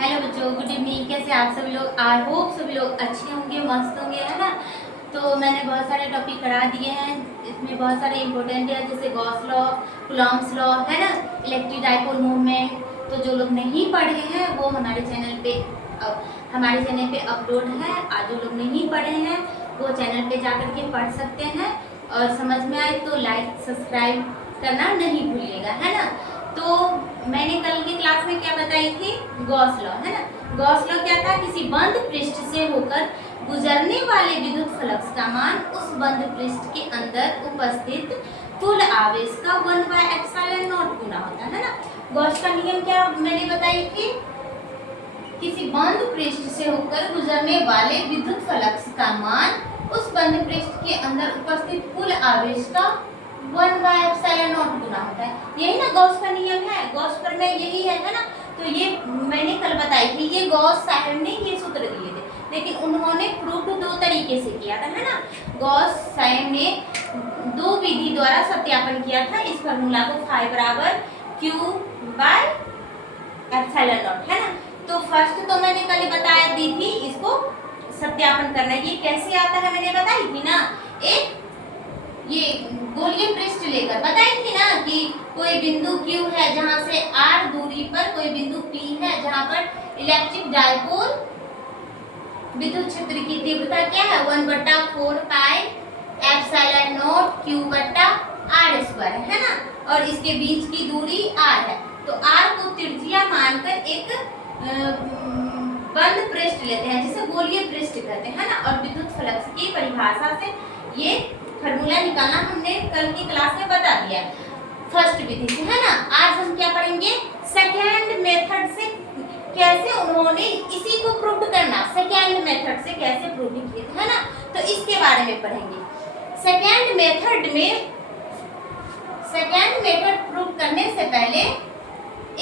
Hello बच्चों, good evening. कैसे आप सभी लोग? आई होप सभी लोग अच्छे होंगे, मस्त होंगे, है ना। तो मैंने बहुत सारे टॉपिक करा दिए हैं, इसमें बहुत सारे इंपॉर्टेंट है, जैसे गॉस लॉ, कूलॉम्स लॉ, है ना, इलेक्ट्रिक डाइपोल मूवमेंट। तो जो लोग नहीं पढ़े हैं वो हमारे चैनल पे अपलोड है। आज जो लोग नहीं पढ़े हैं वो चैनल पे जाकर के पढ़ सकते हैं, और समझ में आए तो लाइक सब्सक्राइब करना नहीं भूलिएगा, है ना। तो मैंने कल की क्लास में क्या बताई थी? गॉस लॉ, है ना। गॉस लॉ क्या था? किसी बंद पृष्ठ से होकर गुजरने वाले विद्युत फ्लक्स का मान उस बंद पृष्ठ के अंदर उपस्थित कुल आवेश का 1/ε0 गुना होता है ना। गॉस का नियम क्या मैंने बताई थी? किसी बंद पृष्ठ से होकर गुजरने वाले विद्युत फ्लक्स का मान उस बंद पृष्ठ के अंदर उपस्थित कुल आवेश का 1/ε0 गुना होता है। यही ना गॉस का नियम है, गॉस प्रमेय यही है ना। तो ये मैंने कल बताई थी, ये गॉस साहब ने ये सूत्र दिए थे, लेकिन उन्होंने प्रूफ दो तरीके से किया था, है ना। गॉस साहब ने दो विधि द्वारा सत्यापन किया था इस फार्मूला को, फाई बराबर Q/ε0, है ना। तो फर्स्ट तो मैंने कल बताया दी थी, इसको सत्यापन करना ये कैसे आता है मैंने बताई थी ना। एक ये गोलीय पृष्ठ लेकर बताई थी ना कि कोई बिंदु Q है जहां से R दूरी पर कोई बिंदु P है जहां पर इलेक्ट्रिक डाइपोल विद्युत क्षेत्र की तीव्रता क्या है? 1/4 पाई ε0 Q/r², है ना। और इसके बीच की दूरी R है। तो R को त्रिज्या मानकर एक बंद पृष्ठ लेते हैं जिसे गोलीय पृष्ठ कहते हैं ना। और विद्युत फ्लक्स की परिभाषा से ये फार्मूला निकालना हमने कल की क्लास में बता दिया है, फर्स्ट विधि से, है ना। आज हम क्या पढ़ेंगे? सेकेंड मेथड से कैसे उन्होंने इसी को प्रूव करना, सेकेंड मेथड से कैसे प्रूव किए थे, है ना। तो इसके बारे में पढ़ेंगे। सेकेंड मेथड प्रूव करने से पहले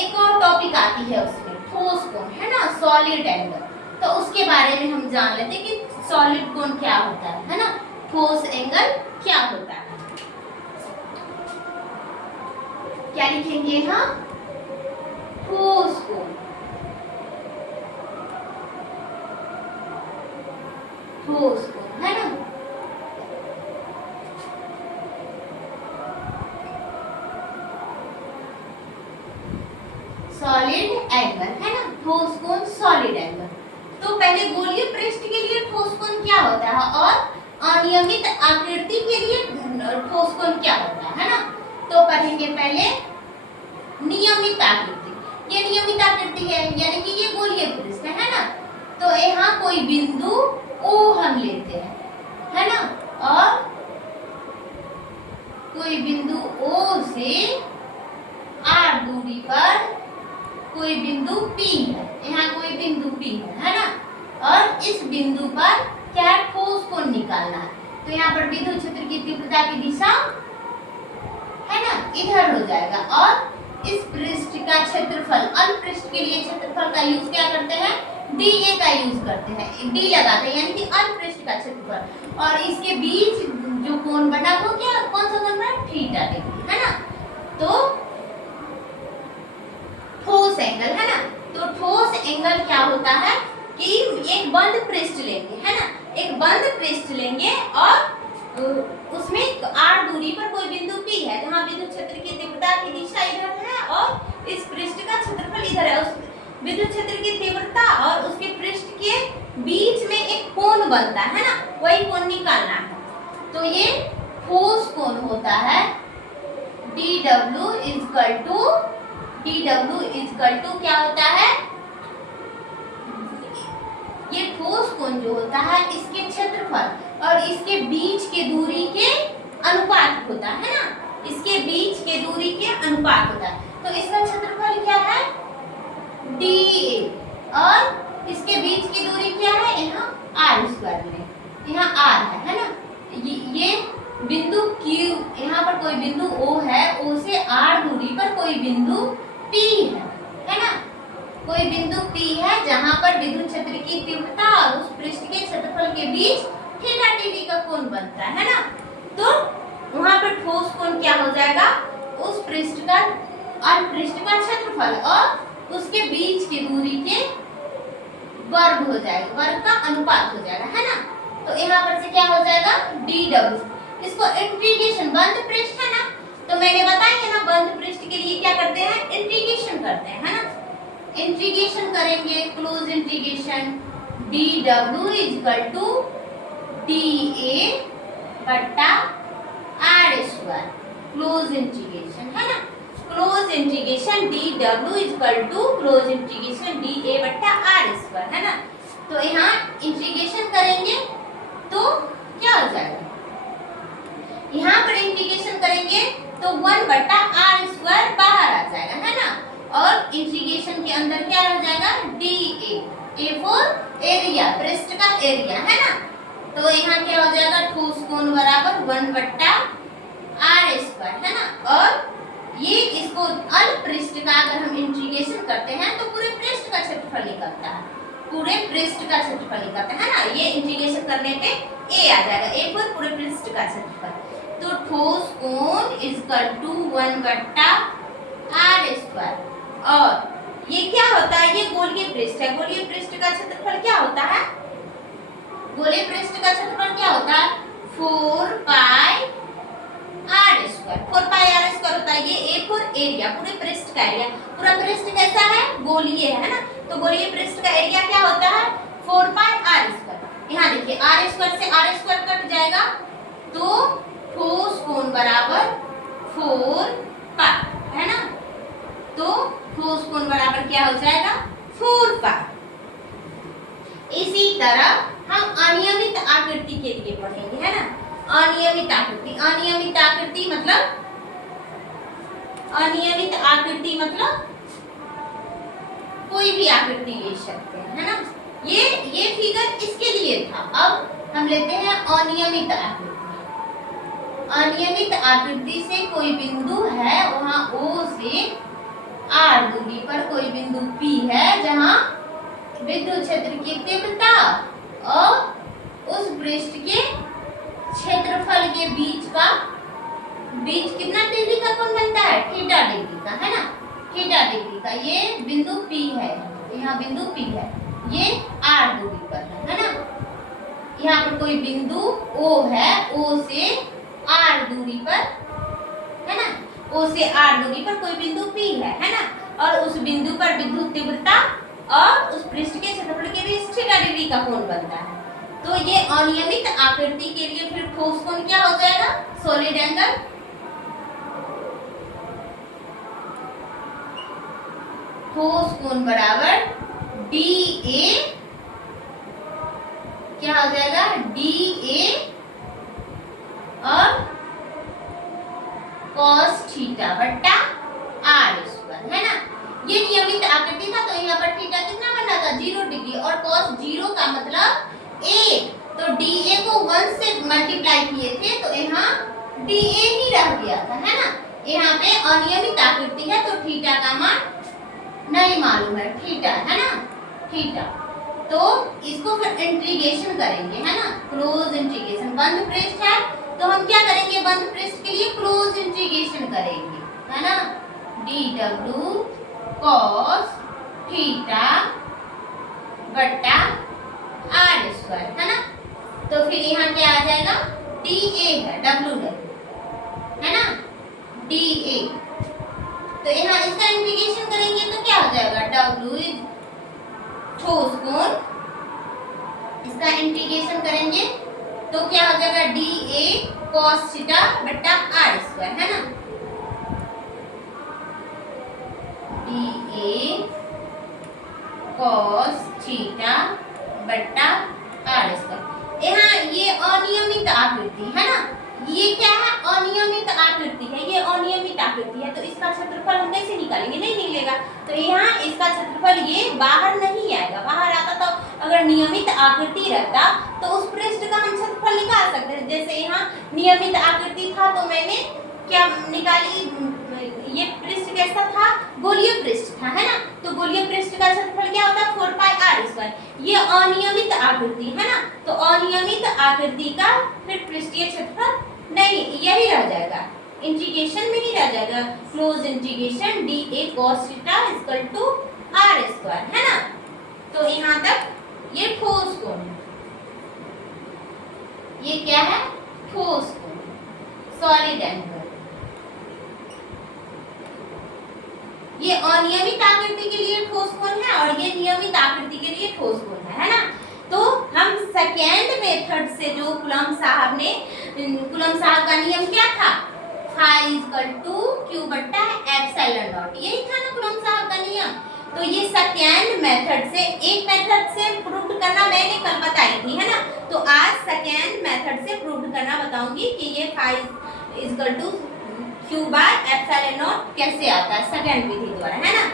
एक और टॉपिक आती है उसमें, ठोस कोण, है ना, सॉलिड एंगल। तो उसके बारे में हम जान लेते हैं कि सॉलिड कोण क्या होता है ना, ठोस एंगल क्या होता है। क्या लिखेंगे हम? ठोस कोण, ठोस कोण, है ना। सॉलिड एंगल, है ना, ठोस कोण सॉलिड एंगल। तो पहले गोलीय पृष्ठ के लिए ठोस कोण क्या होता है और अनियमित आकृति के लिए ठोस कोण क्या होता है ना। तो पढ़ेंगे पहले नियमित आकृति। ये नियमित आकृति है, यानी कि ये गोलीय पृष्ठ है ना। तो यहाँ कोई बिंदु O हम लेते हैं, है ना, और कोई बिंदु O से R दूरी पर कोई बिंदु P है, यहाँ कोई बिंदु P है ना। और इस बिंदु पर क्या ठोस कोण निकालना है। तो यहाँ पर विद्युत क्षेत्र की तीव्रता की दिशा, है ना, इधर हो जाएगा। और इस पृष्ठ का क्षेत्रफल, अल्प पृष्ठ के लिए क्षेत्रफल का यूज क्या करते हैं? dA का यूज करते हैं, d लगाते हैं, यानी कि अल्प पृष्ठ का क्षेत्रफल। और इसके बीच जो कोण बना वो क्या, कौन सा कोण बना? थीटा डिग्री, है ना। तो ठोस एंगल, है ना। तो ठोस एंगल क्या होता है कि एक बंद पृष्ठ लेंगे, है ना, एक बंद पृष्ठ लेंगे और उसमें R दूरी पर कोई बिंदु P है जहां विद्युत क्षेत्र की तीव्रता की दिशा इधर है और इस पृष्ठ का क्षेत्रफल इधर है। उस विद्युत क्षेत्र की तीव्रता और उसके पृष्ठ के बीच में एक कोण बनता है ना, वही कोण निकालना है। तो ये ठोस कोण होता है। DW क्या होता है? ये ठोस कोण जो होता है इसके क्षेत्रफल और इसके बीच के दूरी के अनुपात होता है ना, इसके बीच के दूरी के अनुपात होता है। तो इसका क्षेत्रफल क्या है? dA, और इसके बीच की दूरी क्या है? यहाँ R² में, यहाँ R है ना। ये बिंदु Q, यहाँ पर कोई बिंदु O है, O से R दूरी पर कोई बिंदु P है ना, कोई बिंदु P है जहां पर विद्युत क्षेत्र की तीव्रता और उस पृष्ठ के क्षेत्रफल के बीच थीटा टीडी का कोण बनता है ना। तो वहां पर ठोस कोण क्या हो जाएगा? उस पृष्ठ का और पृष्ठ का क्षेत्रफल और उसके बीच की दूरी के वर्ग हो जाएगा, वर्ग का अनुपात हो जाएगा, है ना। तो यहाँ पर से क्या हो जाएगा dw, इसको इंटीग्रेशन, बंद पृष्ठ है ना, तो मैंने बताया है ना बंद पृष्ठ के लिए क्या करते हैं, इंटीग्रेशन करते हैं, है ना। इंटीग्रेशन करेंगे, close integration dw equal to dA बट्टा r स्क्वायर, क्लोज इंटीग्रेशन, है ना। Close integration dw equal to close integration dA बट्टा r स्क्वायर, है ना। तो यहाँ इंटीग्रेशन करेंगे तो क्या हो जाएगा, यहाँ पर इंटीग्रेशन करेंगे तो 1 बट्टा r स्क्वायर बाहर आ जाएगा, है ना। और इंटीग्रेशन के अंदर क्या रह जाएगा dA, A फॉर एरिया, पृष्ठ का एरिया, है ना। तो यहाँ क्या हो जाएगा ठोस कोण बराबर 1 बट्टा r स्क्वायर, है ना। और ये इसको अल्प पृष्ठ का अगर हम इंटीग्रेशन करते हैं तो पूरे पृष्ठ का क्षेत्रफल निकलता है, पूरे पृष्ठ का क्षेत्रफल निकलता है ना। ये इंटीग्रेशन करने पे a आ जाएगा, a पर पूरे पृष्ठ का क्षेत्रफल। तो ठोस कोण इक्वल टू 1 बट्टा r स्क्वायर, और ये क्या होता है, ये गोलीय पृष्ठ है, गोलीय पृष्ठ का क्षेत्रफल क्या होता है, गोलीय पृष्ठ का क्षेत्रफल क्या होता है 4 पाई r स्क्वायर, 4 पाई r स्क्वायर होता है। ये a फॉर एरिया, पूरे पृष्ठ का एरिया, पूरा पृष्ठ कैसा है गोलीय है ना। तो गोलीय पृष्ठ का एरिया क्या होता है 4 पाई r स्क्वायर। यहाँ देखिए r स्क्वायर से r स्क्वायर कट जाएगा तो ठोस कोण बराबर 4 पाई, है ना। तो ठोस कोण बराबर क्या हो जाएगा 4 पाई। इसी तरह हम अनियमित आकृति के लिए पढ़ेंगे, है ना। अनियमित आकृति, अनियमित आकृति मतलब, अनियमित आकृति मतलब कोई भी आकृति ले सकते हैं, है ना। ये फिगर इसके लिए था। अब हम लेते हैं अनियमित आकृति। अनियमित आकृति से कोई बिंदु है, वहां O से R दूरी पर कोई बिंदु P है जहां विद्युत क्षेत्र की तीव्रता और उस पृष्ठ के क्षेत्रफल के बीच कितना डिग्री का कोण बनता है, थीटा डिग्री का, है ना, थीटा डिग्री का। ये बिंदु P है, यहाँ बिंदु P है, ये R दूरी पर है ना। यहाँ पर कोई बिंदु O है, O से R दूरी पर, है ना, O से R दूरी पर कोई बिंदु P है ना। और उस बिंदु पर विद्युत तीव्रता और उस पृष्ठ के क्षेत्रफल के बीच थीटा डिग्री का कोण बनता है। तो ये अनियमित आकृति के लिए फिर ठोस कोण क्या हो जाएगा, सॉलिड एंगल, ठोस कोण बराबर DA, क्या हो जाएगा DA और cos थीटा बट्टा r स्क्वायर, है ना। ये नियमित आकृति था तो यहाँ पर थीटा कितना बना था 0 डिग्री, और cos 0 का मतलब 1, तो DA को 1 से मल्टीप्लाई किए थे तो यहाँ DA ही रह गया था, है ना। यहाँ पे अनियमित आकृति है तो थीटा का मान नहीं मालूम है, थीटा, है ना, थीटा। तो इसको फिर इंटीग्रेशन करेंगे, है ना, क्लोज इंटीग्रेशन। बंद पृष्ठ है तो हम क्या करेंगे, बंद पृष्ठ के लिए क्लोज इंटीग्रेशन करेंगे, है ना। dw cos थीटा बट्टा r स्क्वायर, है ना। तो फिर यहाँ क्या आ जाएगा dA है, w है ना, dA। तो यहाँ इसका इंटीग्रेशन करेंगे तो क्या हो जाएगा w ठोस कोण, इसका इंटीग्रेशन करेंगे तो क्या हो जाएगा dA cos थीटा बट्टा r स्क्वायर, है ना। dA cos थीटा बट्टा r स्क्वायर। यहाँ ये अनियमित आकृति है ना, ये क्या है अनियमित आकृति है, ये अनियमित आकृति है तो इसका क्षेत्रफल हम कैसे निकालेंगे, नहीं निकलेगा। तो यहाँ इसका क्षेत्रफल ये बाहर नहीं आएगा, बाहर आता तो अगर नियमित आकृति रहता तो उस पृष्ठ का हम क्षेत्रफल निकाल सकते हैं। जैसे यहाँ नियमित आकृति था तो मैंने क्या निकाली, ये पृष्ठ कैसा था गोलीय पृष्ठ था, है ना। तो गोलीय पृष्ठ का क्षेत्रफल क्या होता है 4 पाई r स्क्वायर। ये अनियमित आकृति है ना, तो अनियमित आकृति का फिर पृष्ठीय क्षेत्रफल नहीं, यही रह जाएगा, इंटीग्रेशन में ही रह जाएगा, close integration dA cos theta equal to r square, है ना। तो यहाँ तक ये ठोस गुण है ना। तो हम सेकेंड मेथड से जो कूलम्ब साहब का नियम क्या था, फाई इक्वल टू क्यू बट्टा एप्सिलॉन नॉट, यही था ना कूलम्ब साहब का नियम। तो ये सेकेंड मेथड से, एक मेथड से प्रूव करना मैंने कल बताई थी है ना, तो आज सेकेंड मेथड से प्रूव करना बताऊंगी कि ये phi equal to Q by epsilon naught कैसे आता है सेकेंड विधि द्वारा, है ना।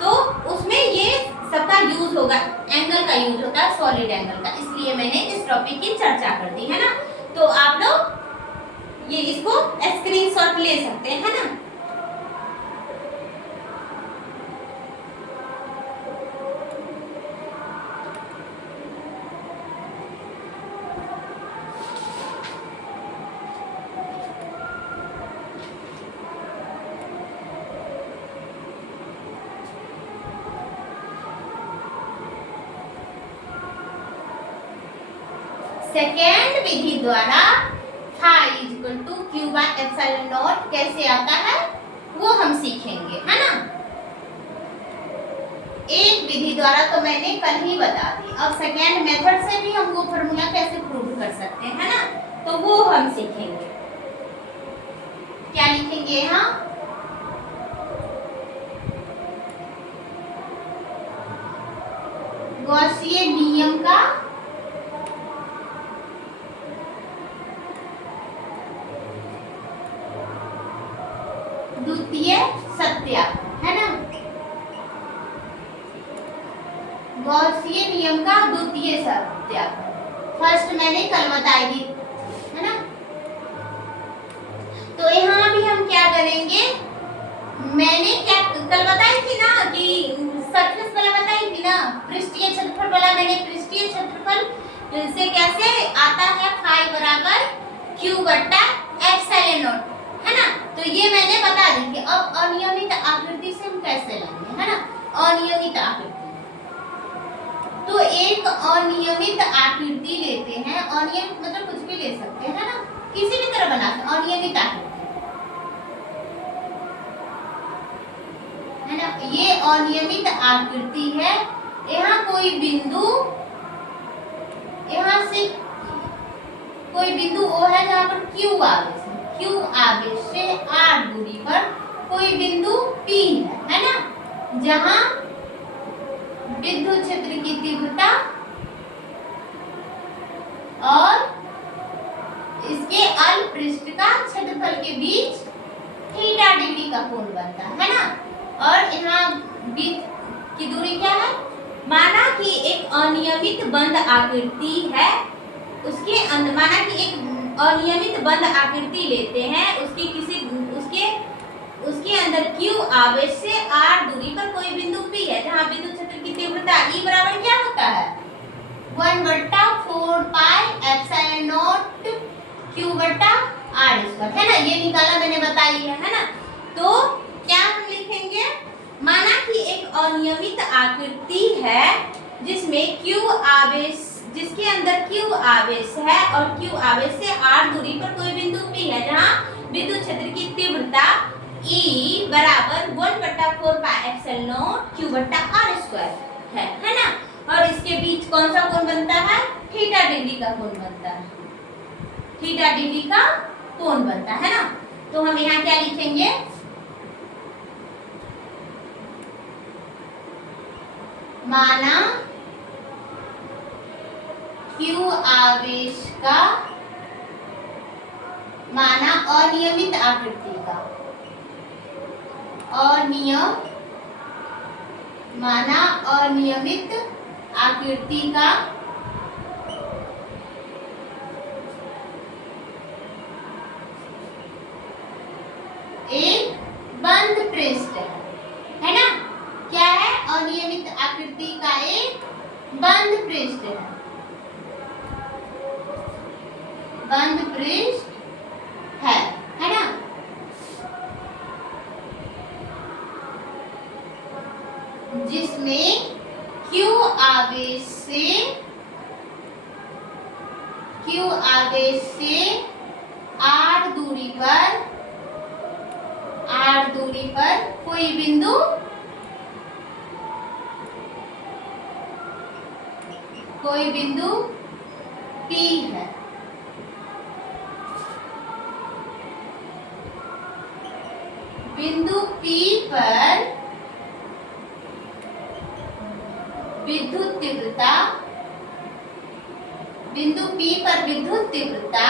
तो उसमें ये सबका यूज होगा, एंगल का यूज होता है, सॉलिड एंगल का, इसलिए मैंने इस टॉपिक की चर्चा कर दी है ना। तो आप लोग ये इसको स्क्रीनशॉट ले सकते हैं है ना। सेकेंड विधि द्वारा phi equal to Q by epsilon naught कैसे आता है वो हम सीखेंगे है ना। एक विधि द्वारा तो मैंने कल ही बता दी, अब सेकेंड मेथड से भी हम वो फॉर्मूला कैसे प्रूव कर सकते हैं है ना, तो वो हम सीखेंगे। क्या लिखेंगे यहाँ, गॉसियन नियम का द्वितीय सत्यापन है ना, गॉसियन नियम का द्वितीय सत्यापन फर्स्ट मैंने कल बताई दी है ना। तो यहाँ भी हम क्या करेंगे, मैंने क्या कल बताई थी ना कि सरफेस वाला बताई थी ना, पृष्ठीय क्षेत्रफल वाला, मैंने पृष्ठीय क्षेत्रफल से कैसे आता है फाई बराबर क्यू बट्टा एप्सिलॉन नॉट है ना। तो ये मैंने बता दी थी। अब अनियमित आकृति से हम कैसे लेंगे है ना, अनियमित आकृति, तो एक अनियमित आकृति लेते हैं, अनियमित मतलब कुछ भी ले सकते हैं है ना, किसी भी तरह बना सकते, अनियमित आकृति है ना। ये अनियमित आकृति है, यहाँ कोई बिंदु, यहाँ से कोई बिंदु वो है जहाँ पर क्यू आवेश है, क्यू आवेश से r दूरी पर कोई बिंदु P है ना, जहाँ विद्युत क्षेत्र की तीव्रता और इसके अल पृष्ठ का क्षेत्रफल के बीच थीटा डिग्री का कोण बनता है ना। और यहाँ बीच की दूरी क्या है, माना कि एक अनियमित बंद आकृति है, उसके अंदर माना कि एक अनियमित बंद आकृति लेते हैं, उसके अंदर Q आवेश से r दूरी पर कोई बिंदु P है, जहाँ विद्युत क्षेत्र की तीव्रता E बराबर क्या होता है, 1/4 पाई एप्सिलॉन नॉट Q बट्टा r स्क्वायर है ना, ये निकाला मैंने बताई है ना। तो क्या हम लिखेंगे, माना कि एक अनियमित आकृति है जिसमें Q आवेश, जिसके अंदर Q आवेश है और Q आवेश से r दूरी पर कोई बिंदु P है, जहाँ विद्युत क्षेत्र की तीव्रता E बराबर 1/4 पाई एप्सिलॉन नॉट Q बट्टा r स्क्वायर है ना। और इसके बीच कौन सा कोण बनता है, थीटा डिग्री का कोण बनता है, थीटा डिग्री का कोण बनता है ना। तो हम यहाँ क्या लिखेंगे, माना Q आवेश का, माना अनियमित आकृति का, माना अनियमित आकृति का एक बंद पृष्ठ है ना, क्या है, अनियमित आकृति का एक बंद पृष्ठ है, बंद पृष्ठ है ना। जिसमें Q आवेश से r दूरी पर कोई बिंदु कोई बिंदु P है, बिंदु P पर विद्युत तीव्रता, बिंदु P पर विद्युत तीव्रता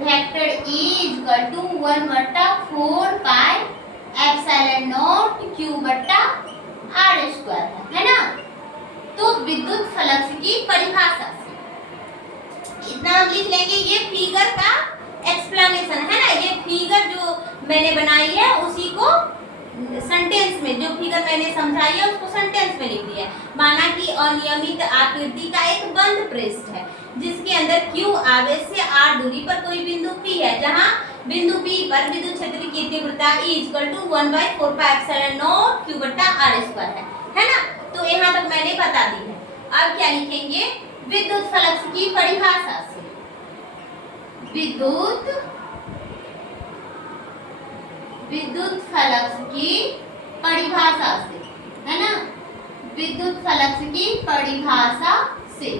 vector E equal to 1/4 pi epsilon naught Q बटा R स्क्वायर है ना। तो विद्युत फ्लक्स की परिभाषा से इतना हम लिख लेंगे। ये फिगर का एक्सप्लेनेशन है ना, ये फिगर जो मैंने बनाई है उसी को सेंटेंस में, जो फिगर मैंने समझाई है उसको सेंटेंस में लिख दिया है। माना कि अनियमित आकृति का एक बंद पृष्ठ है जिसके अंदर Q आवेश से R दूरी पर कोई बिंदु P है, जहां बिंदु P पर विद्युत क्षेत्र की तीव्रता E equal to 1/4 pi epsilon naught Q बटा R स्क्वायर है ना। तो यहाँ तक मैंने बता दी है। अब क्या लिखेंगे, विद्युत फ्लक्स की परिभाषा से, विद्युत फ्लक्स की परिभाषा से है ना, विद्युत फ्लक्स की परिभाषा से।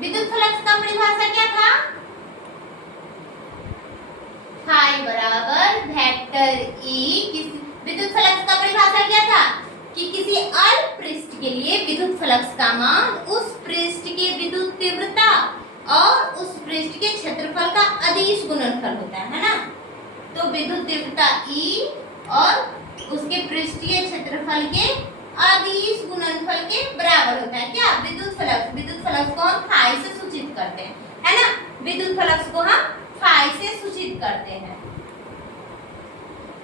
विद्युत फ्लक्स का परिभाषा क्या था, फाई बराबर वेक्टर E। विद्युत फ्लक्स का परिभाषा क्या था कि किसी अल्प पृष्ठ के लिए विद्युत फ्लक्स का मान उस पृष्ठ की विद्युत तीव्रता और उस पृष्ठ के क्षेत्रफल का अदिश गुणनफल होता है ना। तो विद्युत तीव्रता E और उसके पृष्ठीय क्षेत्रफल के अदिश गुणनफल के बराबर होता है क्या, विद्युत फ्लक्स। विद्युत फ्लक्स को हम फाई से सूचित करते हैं है ना, विद्युत फ्लक्स को हम फाई से सूचित करते हैं।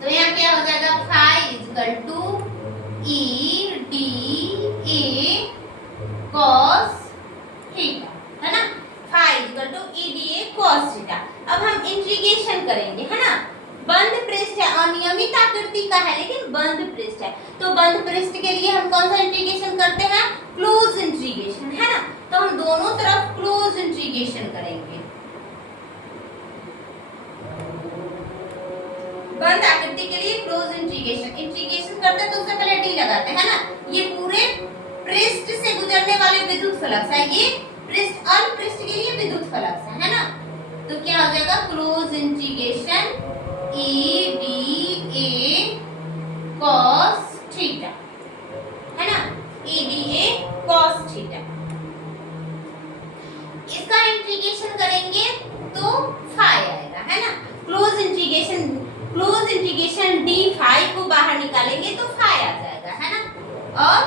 तो यहाँ क्या हो जाएगा, phi equal to E D A cos theta है ना, phi equal to E D A cos theta. अब हम इंटीग्रेशन करेंगे है ना। बंद पृष्ठ है, अनियमित आकृति का है लेकिन बंद पृष्ठ है, तो बंद पृष्ठ के लिए हम कौन सा इंटीग्रेशन करते हैं, क्लोज इंटीग्रेशन है ना। तो हम दोनों तरफ क्लोज इंटीग्रेशन करेंगे। बंद आकृति के लिए क्लोज इंटीग्रेशन करते हैं तो उससे पहले डी लगाते हैं ना। ये पूरे पृष्ठ से गुजरने वाले विद्युत फ्लक्स है, ये पृष्ठ अल्प पृष्ठ के लिए विद्युत फ्लक्स है ना। तो क्या हो जाएगा, close integration E D A cos theta है ना, E D A cos theta. इसका इंटीग्रेशन करेंगे तो फाई आएगा है ना। क्लोज इंटीग्रेशन डी फाई को बाहर निकालेंगे तो फाई आ जाएगा है ना। और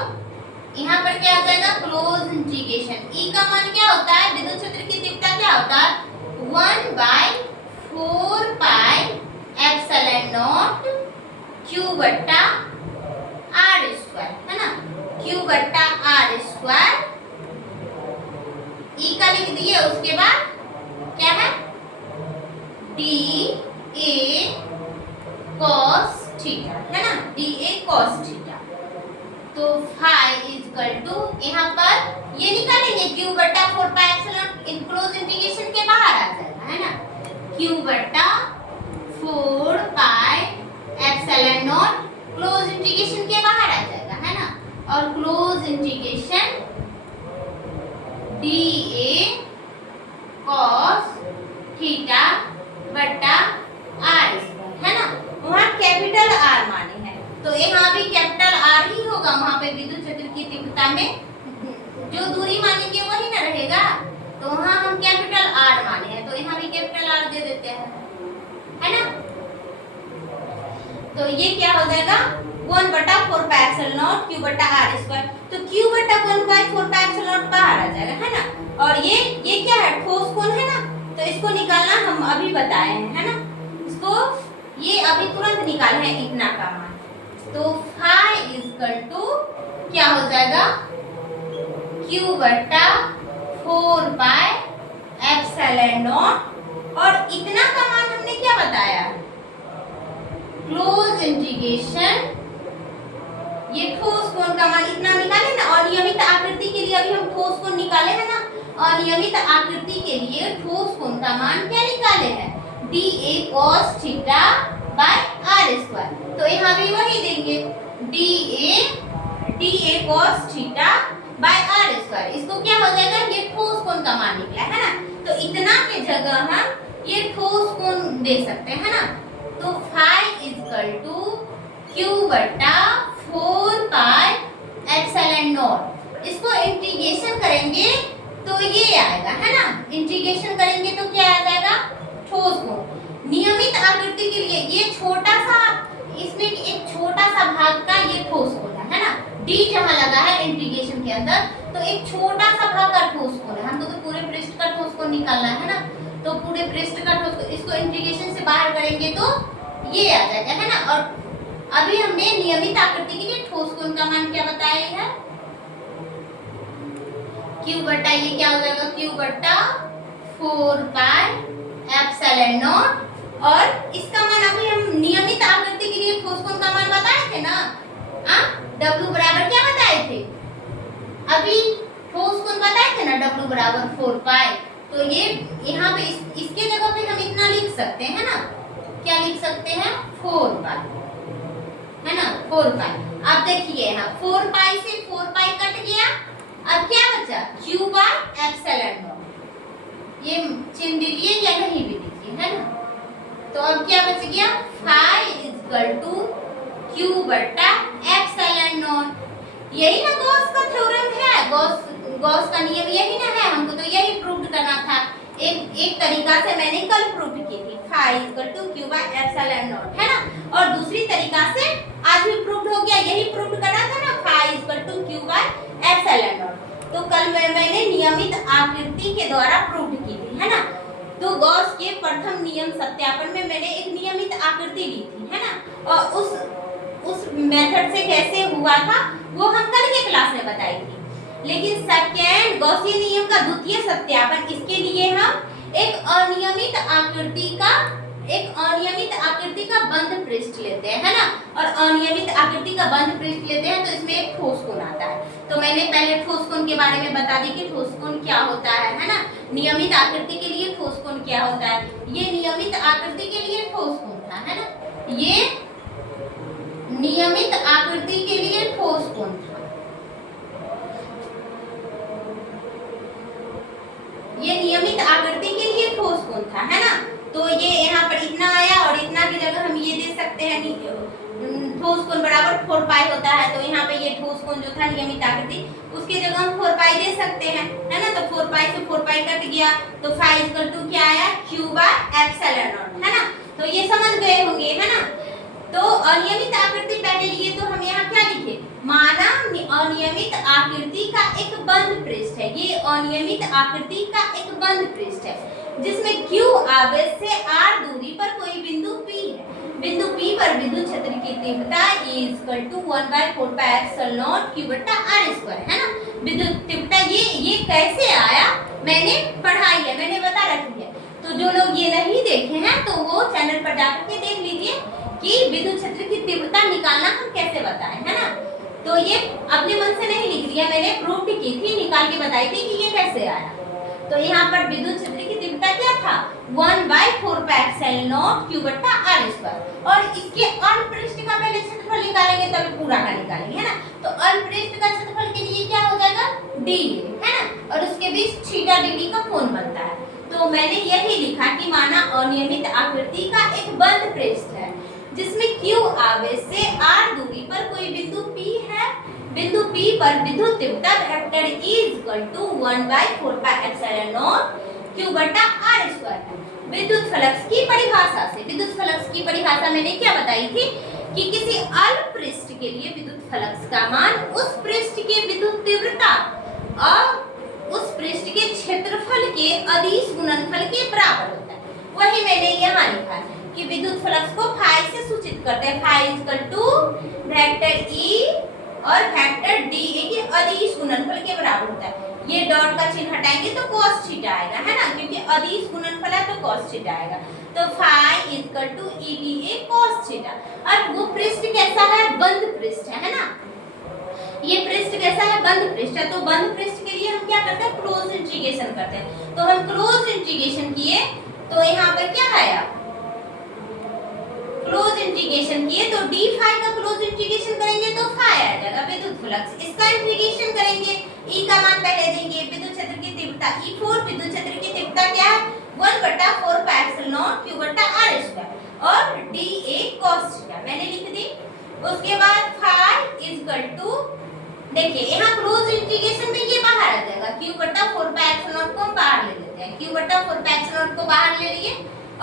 यहाँ पर क्या आ जाएगा, क्लोज इंटीग्रेशन E का मान क्या होता है, विद्युत क्षेत्र की तीव्रता क्या होता है, 1/4 पाई एप्सिलॉन नॉट Q बट्टा R स्क्वायर है ना, Q बट्टा R स्क्वायर E का लिख दिए। उसके बाद क्या है, D A cos थीटा है ना, D A cos थीटा। तो फाई इक्वल टू यहाँ पर ये निकालेंगे Q बट्टा 4 पाई एप्सिलॉन क्लोज इंटीग्रेशन के बाहर आ जाएगा है ना, Q बट्टा 4 पाई एप्सिलॉन नॉट क्लोज इंटीग्रेशन के बाहर आ जाएगा है ना। और close integration D A cos theta बटा R है ना। वहाँ कैपिटल R माने है तो यहाँ भी कैपिटल R ही होगा। वहाँ पे विद्युत क्षेत्र की तीव्रता में जो दूरी मानेंगे वही ना रहेगा, तो वहाँ हम कैपिटल R माने हैं तो यहाँ भी कैपिटल R दे देते हैं है ना। तो ये क्या हो जाएगा, 1/4 पाई एप्सिलॉन नॉट Q बटा R स्क्वायर। तो Q बटा 1/4 पाई एप्सिलॉन नॉट बाहर आ जाएगा है ना। और ये क्या है, ठोस कोण है ना, तो इसको निकालना हम अभी बताए हैं है ना। इसको ये अभी तुरंत निकाले हैं इतना का मान। तो फाई इक्वल टू क्या हो जाएगा, Q बटा 4 पाई एप्सिलॉन नॉट। और इतना का मान हमने क्या बताया, क्लोज इंटीग्रेशन ये ठोस कोण का मान इतना निकाले ना। अनियमित आकृति के लिए अभी हम ठोस कोण निकाले हैं ना, अनियमित आकृति के लिए ठोस कोण का मान क्या निकाले हैं, D A cos theta by R square. तो यहाँ भी वही देंगे, D A cos theta by R square. इसको क्या हो जाएगा, ये ठोस कोण का मान निकला है ना, तो इतना के जगह हम ये ठोस कोण दे सकते हैं ना, तो फाई इक्वल टू क्यू बटा 4 पाई एप्सिलॉन नॉट। इसको इंटीग्रेशन करेंगे तो ये आएगा है ना, इंटीग्रेशन करेंगे तो क्या आ जाएगा, ठोस कोण। नियमित आकृति के लिए ये छोटा सा, इसमें एक छोटा सा भाग का ये ठोस कोण है ना, डी जहां लगा है इंटीग्रेशन के अंदर, तो एक छोटा सा भाग का ठोस कोण है, हमको तो पूरे पृष्ठ का ठोस कोण निकालना है ना, तो पूरे पृष्ठ का ठोस कोण, इसको इंटीग्रेशन से बाहर करेंगे तो ये आ जाएगा है ना। और अभी हमने नियमित आकृति के लिए ठोस कोण का मान क्या बताया है, क्यू बटा ये क्या हो जाएगा, क्यू बटा 4 पाई एप्सिलॉन नॉट। और इसका मान अभी हम नियमित आकृति के लिए ठोस कोण का मान बताए थे ना, W बराबर क्या बताए थे, अभी ठोस कोण बताए थे ना, W बराबर 4 पाई। तो ये यहाँ पे इसके जगह पे हम इतना लिख सकते हैं ना, क्या लिख सकते हैं, 4 पाई है ना, 4 पाई। अब देखिए यहाँ 4 पाई से 4 पाई कट गया, अब क्या बचा, Q बाय एप्सिलॉन नॉट। ये चिन्ह दीजिए या नहीं भी दीजिए है ना, तो अब क्या बच गया, फाई इक्वल टू क्यू बटा एप्सिलॉन नॉट। यही ना गॉस का थ्योरम है, गॉस का नियम यही ना है, हमको तो यही प्रूव करना था। एक तरीका से मैंने कल प्रूव की थी, phi equal to Q by epsilon naught है ना, और दूसरी तरीका से आज भी प्रूव हो गया, यही प्रूव करना था ना, phi equal to Q by epsilon naught. तो कल मैंने नियमित आकृति के द्वारा प्रूव की थी है ना। तो गॉस के प्रथम नियम सत्यापन में मैंने एक नियमित आकृति ली थी है ना, और उस मेथड से कैसे हुआ था वो हम कल के क्लास में बताई थी। लेकिन सेकेंड गॉसियन नियम का द्वितीय सत्यापन, इसके लिए हम एक अनियमित आकृति का बंद पृष्ठ लेते हैं है ना, और अनियमित आकृति का बंद पृष्ठ लेते हैं तो इसमें एक ठोस कोण आता है। तो मैंने पहले ठोस कोण के बारे में बता दी कि ठोस कोण क्या होता है ना, नियमित आकृति के लिए ठोस कोण क्या होता है। ये नियमित आकृति के लिए ठोस कोण था है ना, ये नियमित आकृति के लिए ठोस कोण था, ये नियमित आकृति के लिए ठोस कोण था है ना। तो ये यहाँ पर इतना आया और इतना की जगह हम ये दे सकते हैं, ठोस कोण बराबर 4 पाई होता है, तो यहाँ पे ये ठोस कोण जो था नियमित आकृति, उसके जगह हम 4 पाई दे सकते हैं है ना। तो 4 पाई से 4 पाई कट गया, तो फाई इक्वल टू क्या आया, क्यू बाय एप्सिलॉन नॉट है ना। तो ये समझ गए होंगे है ना। तो अनियमित आकृति पहले लिए, तो हम यहाँ क्या लिखे, माना अनियमित आकृति का एक बंद पृष्ठ है, ये अनियमित आकृति का एक बंद पृष्ठ है जिसमें Q आवेश से r दूरी पर कोई बिंदु P है। बिंदु P पर विद्युत क्षेत्र की तीव्रता E equal to 1/4 pi epsilon naught Q बटा r स्क्वायर है ना। विद्युत तीव्रता ये कैसे आया मैंने पढ़ाई है, मैंने बता रखी है। तो जो लोग ये नहीं देखे हैं तो वो चैनल पर जाकर के देख लीजिए कि विद्युत क्षेत्र की तीव्रता निकालना हम कैसे बताएं है ना। तो ये अपने मन से नहीं लिख दिया, मैंने प्रूफ की थी, निकाल के बताई थी कि ये कैसे आया। तो यहाँ पर विद्युत क्षेत्र की तीव्रता क्या था, 1/4 पाई एप्सिलॉन नॉट Q बटा r स्क्वायर। और इसके अल्पपृष्ठ का पहले क्षेत्रफल निकालेंगे तब पूरा का निकालेंगे है ना। तो अल्पपृष्ठ का क्षेत्रफल के लिए क्या हो जाएगा, d है ना, और उसके बीच थीटा डिग्री का कोण बनता है। तो मैंने यही लिखा कि माना अनियमित आकृति का एक बंद पृष्ठ है जिसमें Q आवेश से r दूरी पर कोई बिंदु P है। बिंदु P पर विद्युत तीव्रता vector E equal to 1/4 pi epsilon naught Q बटा r स्क्वायर है। विद्युत फ्लक्स की परिभाषा से, विद्युत फ्लक्स की परिभाषा मैंने क्या बताई थी कि किसी अल्प पृष्ठ के लिए विद्युत फ्लक्स का मान उस पृष्ठ के विद्युत तीव्रता और उस पृष्ठ के क्षेत्रफल के अदिश गुणनफल के बराबर होता है। वही मैंने यहाँ लिखा है कि विद्युत फ्लक्स को फाई से सूचित करते हैं, phi equal to vector E और वेक्टर D के अदिश गुणनफल के बराबर होता है। ये डॉट का चिन्ह हटाएंगे तो cos थीटा आएगा है ना, क्योंकि अदिश गुणनफल है तो cos थीटा आएगा। तो phi equal to EDA cos theta. और वो पृष्ठ कैसा है, बंद पृष्ठ है ना। ये पृष्ठ कैसा है, बंद पृष्ठ है। तो बंद पृष्ठ के लिए हम क्या करते हैं, क्लोज इंटीग्रेशन करते हैं। तो हम क्लोज इंटीग्रेशन किए तो यहाँ पर क्या आया, क्लोज इंटीग्रेशन किए तो डी फाई का क्लोज इंटीग्रेशन करेंगे तो फाई आ जाएगा विद्युत फ्लक्स। इसका इंटीग्रेशन करेंगे, ई का मान पहले देंगे, विद्युत क्षेत्र की तीव्रता E4, विद्युत क्षेत्र की तीव्रता क्या है 1/4 पाई एप्सिलॉन नॉट Q/r² और dA cos थीटा मैंने लिख दी। उसके बाद फाई इक्वल टू, देखिए यहाँ क्लोज इंटीग्रेशन में ये बाहर आ जाएगा, Q/4 पाई एप्सिलॉन नॉट को हम बाहर ले लेते हैं, Q/4 पाई एप्सिलॉन नॉट को बाहर ले लिए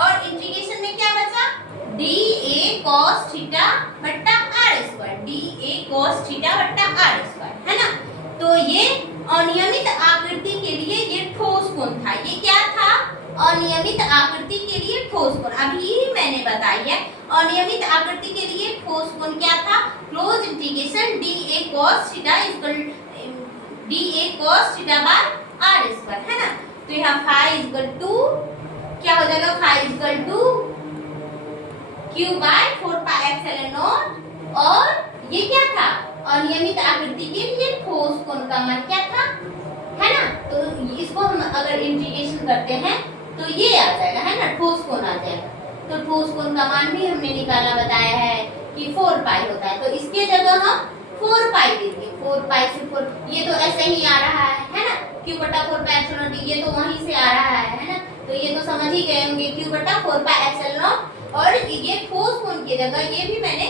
और इंटीग्रेशन में क्या बचा dA cos थीटा बट्टा r², dA cos थीटा बट्टा r² है ना। तो ये अनियमित आकृति के लिए ये ठोस कोण था। ये क्या था? अनियमित आकृति के लिए ठोस कोण। अभी मैंने बताई है अनियमित आकृति के लिए ठोस कोण क्या था, close integration dA cos theta equal dA cos theta bye r² है ना। तो यहाँ फाई इक्वल टू क्या हो जाएगा, phi equal to Q/4 pi epsilon naught और ये क्या था अनियमित आकृति के लिए ठोस कोण का मान क्या था, है ना। तो इसको हम अगर इंटीग्रेशन करते हैं तो ये आ जाएगा, है ना, ठोस कोण आ जाएगा। तो ठोस कोण का मान भी हमने निकाला बताया है कि 4 पाई होता है। तो इसके जगह हम 4 पाई देंगे, 4 पाई से 4, ये तो ऐसे ही आ रहा है ना, Q/4 पाई एप्सिलॉन नॉट ये तो वहीं से आ रहा है ना। तो ये तो समझ ही गए होंगे Q/4 पाई एप्सिलॉन नॉट। और ये ठोस कोण की जगह ये भी मैंने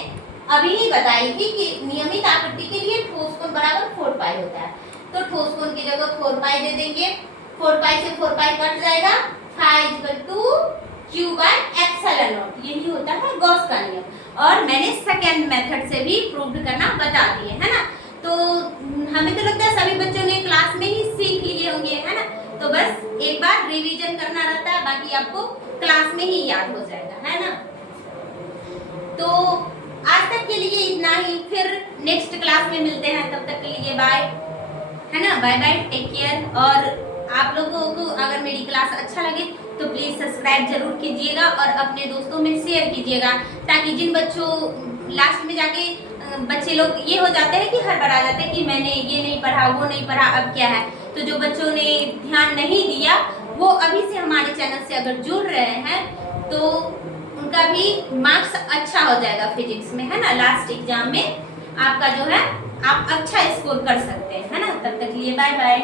अभी ही बताई थी कि नियमित आकृति के लिए ठोस कोण बराबर 4 पाई होता है। तो ठोस कोण की जगह 4 पाई दे देंगे, 4 पाई से 4 पाई कट जाएगा, फाई इक्वल टू Q/एप्सिलॉन नॉट, यही होता है गॉस का नियम। और मैंने सेकंड मेथड से भी प्रूव करना बता दिए, है ना। तो हमें तो लगता है सभी बच्चों ने क्लास में ही सीख लिए होंगे, है ना। तो बस एक बार रिवीजन करना रहता है, बाकी आपको क्लास में ही याद हो जाएगा, है ना। तो आज तक के लिए इतना ही, फिर नेक्स्ट क्लास में मिलते हैं, तब तक के लिए बाय, है ना, बाय बाय, टेक केयर। और आप लोगों को अगर मेरी क्लास अच्छा लगे तो प्लीज सब्सक्राइब जरूर कीजिएगा और अपने दोस्तों में शेयर कीजिएगा, ताकि जिन बच्चों लास्ट में जाके बच्चे लोग ये हो जाते हैं कि हड़बड़ा जाते हैं कि मैंने ये नहीं पढ़ा, वो नहीं पढ़ा, अब क्या है। तो जो बच्चों ने ध्यान नहीं दिया वो अभी से हमारे चैनल से अगर जुड़ रहे हैं तो उनका भी मार्क्स अच्छा हो जाएगा फिजिक्स में, है ना। लास्ट एग्जाम में आपका जो है आप अच्छा स्कोर कर सकते हैं, है ना। तब तक के लिए बाय बाय।